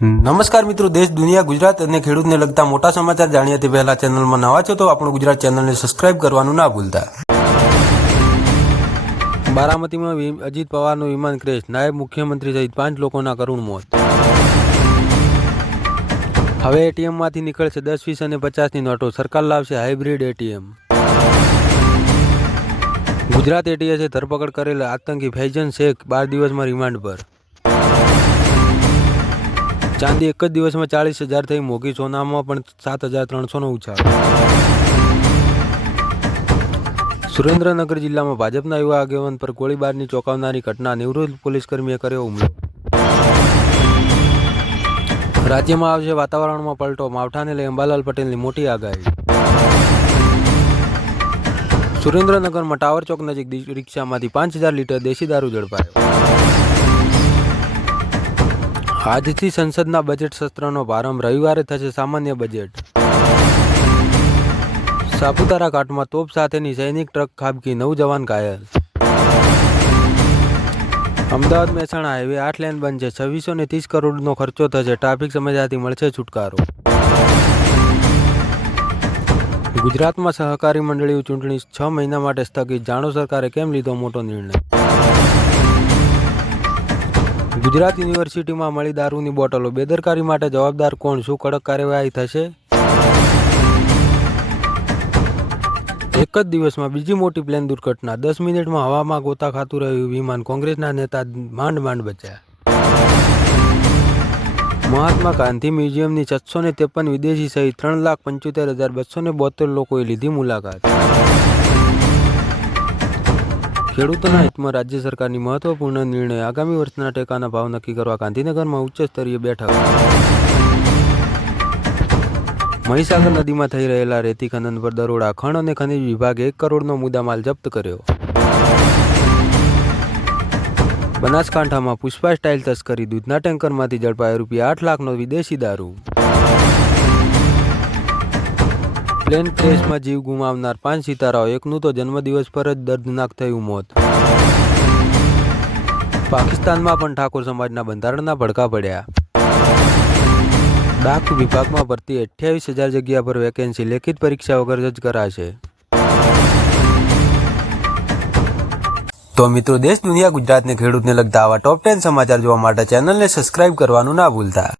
નમસ્કાર મિત્રો, દેશ દુનિયા ગુજરાત અને ખેડૂતને લગતા મોટા સમાચાર જાણીએ તે પહેલા ચેનલમાં નવા છો તો આપણું ગુજરાત ચેનલને સબસ્ક્રાઇબ કરવાનું ના ભૂલતા। બારામતીમાં અજીત પવારનું વિમાન ક્રેશ, નાયબ મુખ્યમંત્રી સહિત 5 લોકોના કરુણ મોત। હવે એટીએમમાંથી નીકળશે 10, 20 અને 50ની નોટો, સરકાર લાવશે હાઇબ્રિડ એટીએમ। ગુજરાત એટીએસે ધરપકડ કરેલા આતંકી ફૈઝન શેખ 12 દિવસમાં રિમાન્ડ પર। ચાંદી એક જ દિવસમાં 40,000 થઈ મોંઘી, સોનામાં પણ 7,300નો ઉછાળ। સુરેન્દ્રનગર જિલ્લામાં ભાજપના યુવા આગેવાન પર ગોળીબારની ચોંકાવનારી ઘટના, નિવૃત્ત પોલીસકર્મીએ કર્યો હુમલો। રાજ્યમાં આવશે વાતાવરણમાં પલટો, માવઠાને લઈ અંબાલાલ પટેલની મોટી આગાહી। સુરેન્દ્રનગરમાં ટાવર ચોક નજીક રિક્ષામાંથી 5,000 લીટર દેશી દારૂ ઝડપાયો। આજથી સંસદના બજેટ સત્રનો પ્રારંભ, રવિવારે થશે સામાન્ય બજેટ। સાપુતારા ઘાટમાં તોપ સાથેની સૈનિક ટ્રક ખાબકી, 9 જવાન ઘાયલ। અમદાવાદ મહેસાણા હાઈવે 8 લેન બનશે, 2630 કરોડનો ખર્ચો થશે, ટ્રાફિક સમસ્યાથી મળશે છુટકારો। ગુજરાતમાં સહકારી મંડળીઓ ચૂંટણી 6 મહિના માટે સ્થગિત, જાણો સરકારે કેમ લીધો મોટો નિર્ણય। ગુજરાત યુનિવર્સિટીમાં મળી દારૂની બોટલો, બેદરકારી માટે જવાબદાર કોણ, શું કડક કાર્યવાહી થશે। એક જ દિવસમાં બીજી મોટી પ્લેન દુર્ઘટના, 10 મિનિટમાં હવામાં ગોતા ખાતું રહ્યું વિમાન, કોંગ્રેસના નેતા માંડ બચ્યા। મહાત્મા ગાંધી મ્યુઝિયમની 653 વિદેશી સહિત 3,75,272 લોકોએ લીધી મુલાકાત। ખેડૂતોના હિતમાં રાજ્ય સરકારની મહત્વપૂર્ણ નિર્ણય, આગામી વર્ષના ટેકાના ભાવ નક્કી કરવા ગાંધીનગરમાં ઉચ્ચ સ્તરીય બેઠક। મહીસાગર નદીમાં થઈ રહેલા રેતી ખનન પર દરોડા, ખણ અને ખનિજ વિભાગે 1 કરોડનો મુદ્દામાલ જપ્ત કર્યો। બનાસકાંઠામાં પુષ્પા સ્ટાઇલ તસ્કરી, દૂધના ટેન્કરમાંથી ઝડપાયો ₹8 લાખનો વિદેશી દારૂ। પ્લેન ક્રેશમાં જીવ ગુમાવનાર 5 સિતારાઓ, એકનું તો જન્મદિવસ પર જ દર્દનાક થયું મોત। પાકિસ્તાનમાં પણ ઠાકોર સમાજના બંધારણના ભડકા પડ્યા। ડાક વિભાગમાં ભરતી, 28,000 જગ્યા પર વેકેન્સી, લેખિત પરીક્ષા વગર જ કરાશે। તો મિત્રો, દેશ દુનિયા ગુજરાતને ખેડૂતને લગતા આવા ટોપ 10 સમાચાર જોવા માટે ચેનલને સબસ્ક્રાઇબ કરવાનું ના ભૂલતા।